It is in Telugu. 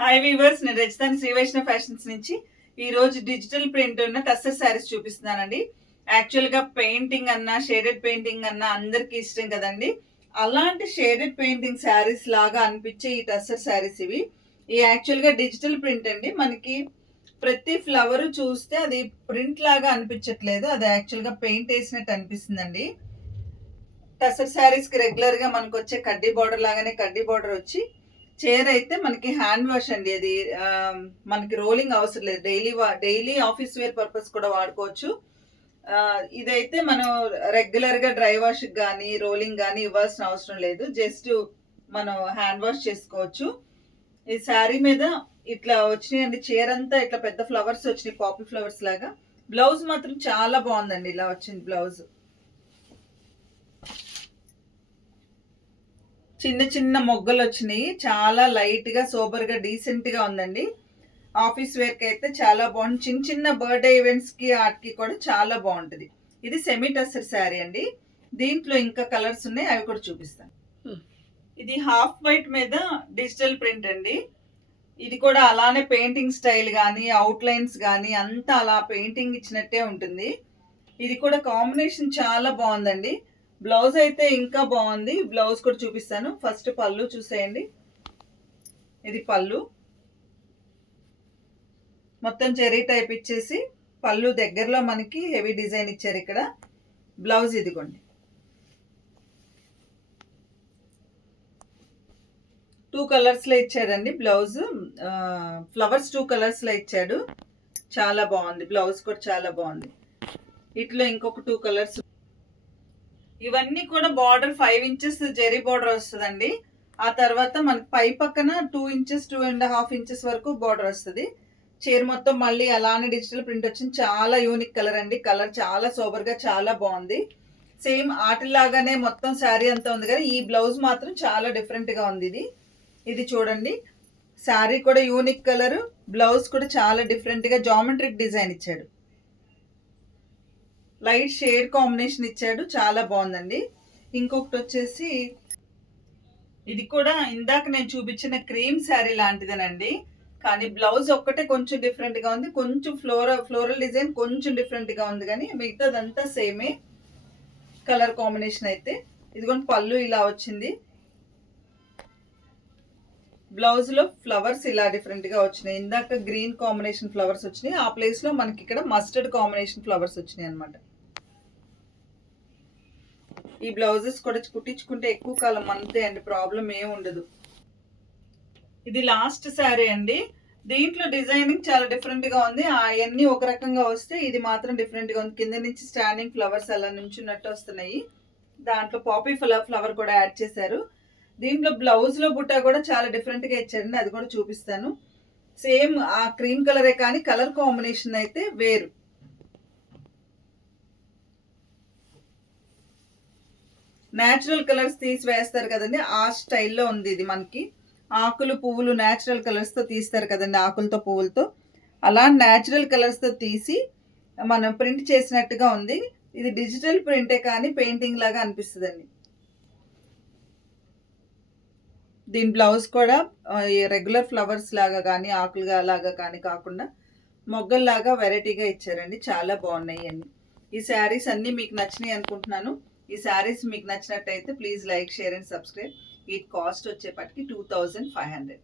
హాయ్ వీవర్స్, నేను రజితాని శ్రీ వైష్ణవ్ ఫ్యాషన్స్ నుంచి ఈ రోజు డిజిటల్ ప్రింట్ ఉన్న టస్సర్ శారీస్ చూపిస్తున్నానండి. యాక్చువల్గా పెయింటింగ్ అన్నా షేడెడ్ పెయింటింగ్ అన్నా అందరికీ ఇష్టం కదండి. అలాంటి షేడెడ్ పెయింటింగ్ శారీస్ లాగా అనిపించే ఈ టస్సర్ శారీస్ ఇవి. ఈ యాక్చువల్గా డిజిటల్ ప్రింట్ అండి. మనకి ప్రతి ఫ్లవర్ చూస్తే అది ప్రింట్ లాగా అనిపించట్లేదు, అది యాక్చువల్గా పెయింట్ వేసినట్టు అనిపిస్తుందండి. టస్సర్ శారీస్కి రెగ్యులర్గా మనకు వచ్చే కడ్డీ బార్డర్ లాగానే కడ్డీ బార్డర్ వచ్చి చైర్ అయితే మనకి హ్యాండ్ వాష్ అండి. అది మనకి రోలింగ్ అవసరం లేదు, డైలీ ఆఫీస్ వేర్ పర్పస్ కూడా వాడుకోవచ్చు. ఇదైతే మనం రెగ్యులర్గా డ్రై వాష్ కానీ రోలింగ్ కానీ ఇవ్వాల్సిన అవసరం లేదు, జస్ట్ మనం హ్యాండ్ వాష్ చేసుకోవచ్చు. ఈ శారీ మీద ఇట్లా వచ్చినాయండి, చైర్ అంతా ఇట్లా పెద్ద ఫ్లవర్స్ వచ్చినాయి, పాపుల్ ఫ్లవర్స్ లాగా. బ్లౌజ్ మాత్రం చాలా బాగుందండి, ఇలా వచ్చింది బ్లౌజ్. చిన్న చిన్న మొగ్గలు వచ్చినాయి, చాలా లైట్గా సోబర్గా డీసెంట్గా ఉందండి. ఆఫీస్ వేర్కి అయితే చాలా బాగుంది, చిన్న చిన్న బర్త్డే ఈవెంట్స్కి వాటికి కూడా చాలా బాగుంటుంది. ఇది సెమీ టస్సర్ శారీ అండి. దీంట్లో ఇంకా కలర్స్ ఉన్నాయి, అవి కూడా చూపిస్తాను. ఇది హాఫ్ వైట్ మీద డిజిటల్ ప్రింట్ అండి. ఇది కూడా అలానే పెయింటింగ్ స్టైల్ కానీ అవుట్లైన్స్ కానీ అంతా అలా పెయింటింగ్ ఇచ్చినట్టే ఉంటుంది. ఇది కూడా కాంబినేషన్ చాలా బాగుందండి. బ్లౌజ్ అయితే ఇంకా బాగుంది, బ్లౌజ్ కూడా చూపిస్తాను. ఫస్ట్ పళ్ళు చూసేయండి, ఇది పళ్ళు మొత్తం చెరీ టైప్ ఇచ్చేసి పళ్ళు దగ్గరలో మనకి హెవీ డిజైన్ ఇచ్చారు ఇక్కడ. బ్లౌజ్ ఇదిగోండి, 2 కలర్స్లో ఇచ్చాడండి బ్లౌజ్. ఫ్లవర్స్ 2 కలర్స్లో ఇచ్చాడు, చాలా బాగుంది. బ్లౌజ్ కూడా చాలా బాగుంది. ఇట్లా ఇంకొక 2 కలర్స్. ఇవన్నీ కూడా బార్డర్ 5 ఇంచెస్ జెరీ బార్డర్ వస్తుందండి. ఆ తర్వాత మనకి పై పక్కన 2 ఇంచెస్ 2.5 ఇంచెస్ వరకు బార్డర్ వస్తుంది. చీర మొత్తం మళ్ళీ అలానే డిజిటల్ ప్రింట్ వచ్చింది, చాలా యూనిక్ కలర్ అండి. కలర్ చాలా సోబర్గా చాలా బాగుంది. సేమ్ ఆటిలాగానే మొత్తం శారీ అంతా ఉంది, కానీ ఈ బ్లౌజ్ మాత్రం చాలా డిఫరెంట్గా ఉంది. ఇది చూడండి, శారీ కూడా యూనిక్ కలర్, బ్లౌజ్ కూడా చాలా డిఫరెంట్గా జామెట్రిక్ డిజైన్ ఇచ్చాడు, లైట్ షేడ్ కాంబినేషన్ ఇచ్చాడు, చాలా బాగుందండి. ఇంకొకటి వచ్చేసి ఇది కూడా ఇందాక నేను చూపించిన క్రీమ్ శారీ లాంటిదేనండి, కానీ బ్లౌజ్ ఒక్కటే కొంచెం డిఫరెంట్గా ఉంది, కొంచెం ఫ్లోరల్ డిజైన్ కొంచెం డిఫరెంట్గా ఉంది, కానీ మిగతాదంతా సేమే కలర్ కాంబినేషన్. అయితే ఇదిగోండి పళ్ళు ఇలా వచ్చింది, బ్లౌజ్లో ఫ్లవర్స్ ఇలా డిఫరెంట్గా వచ్చినాయి. ఇందాక గ్రీన్ కాంబినేషన్ ఫ్లవర్స్ వచ్చినాయి, ఆ ప్లేస్లో మనకి ఇక్కడ మస్టర్డ్ కాంబినేషన్ ఫ్లవర్స్ వచ్చినాయి అనమాట. ఈ బ్లౌజెస్ కూడా కుట్టించుకుంటే ఎక్కువ కాలం అంతే అండి, ప్రాబ్లం ఏం ఉండదు. ఇది లాస్ట్ శారీ అండి. దీంట్లో డిజైనింగ్ చాలా డిఫరెంట్గా ఉంది, అవన్నీ ఒక రకంగా వస్తే ఇది మాత్రం డిఫరెంట్గా ఉంది. కింద నుంచి స్టాండింగ్ ఫ్లవర్స్ అలా నుంచున్నట్టు వస్తున్నాయి, దాంట్లో పాపీ ఫ్లవర్ కూడా యాడ్ చేశారు. దీంట్లో బ్లౌజ్లో బుట్ట కూడా చాలా డిఫరెంట్గా ఇచ్చారండి, అది కూడా చూపిస్తాను. సేమ్ ఆ క్రీమ్ కలరే కానీ కలర్ కాంబినేషన్ అయితే వేరు. న్యాచురల్ కలర్స్ తీసి వేస్తారు కదండి, ఆ స్టైల్లో ఉంది ఇది. మనకి ఆకులు పువ్వులు న్యాచురల్ కలర్స్తో తీస్తారు కదండి, ఆకులతో పువ్వులతో, అలా న్యాచురల్ కలర్స్తో తీసి మనం ప్రింట్ చేసినట్టుగా ఉంది. ఇది డిజిటల్ ప్రింటే కానీ పెయింటింగ్ లాగా అనిపిస్తుందండి. దీని బ్లౌజ్ కూడా రెగ్యులర్ ఫ్లవర్స్ లాగా కానీ ఆకులుగా లాగా కానీ కాకుండా మొగ్గల్లాగా వెరైటీగా ఇచ్చారండి, చాలా బాగున్నాయి అన్ని. ఈ శారీస్ అన్నీ మీకు నచ్చినాయి అనుకుంటున్నాను. ఈ శారీస్ మీకు నచ్చినట్టయితే please like, share and subscribe. ఈ కాస్ట్ వచ్చేపటికి 2500.